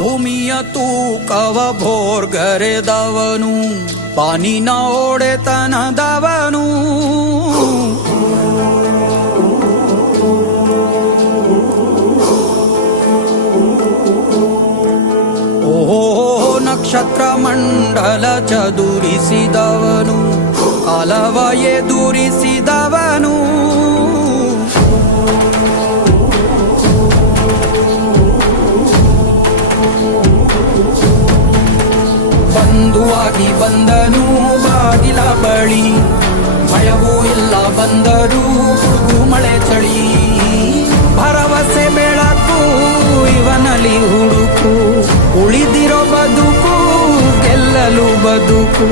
ಭೂಮಿಯ ತೂಕವ ಭೋರ್ಗರೆದವನು ಪಾನಿನ ಒಡೆತನದವನು ಓಹೋ ನಕ್ಷತ್ರ ಮಂಡಲ ಚದುರಿಸಿದವನು ಕಾಲವ ಎದುರಿಸಿದವನು ಬಂಧುವಾಗಿ ಬಂದನು ಬಾಗಿಲ ಬಳಿ ಭಯವೂ ಇಲ್ಲ ಬಂದರು ಹುಡುಗು ಮಳೆ ಚಳಿ ಭರವಸೆ ಬೆಳಕು ಇವನಲ್ಲಿ ಹುಡುಕು ಉಳಿದಿರೋ ಬದುಕು ಗೆಲ್ಲಲು ಬದುಕು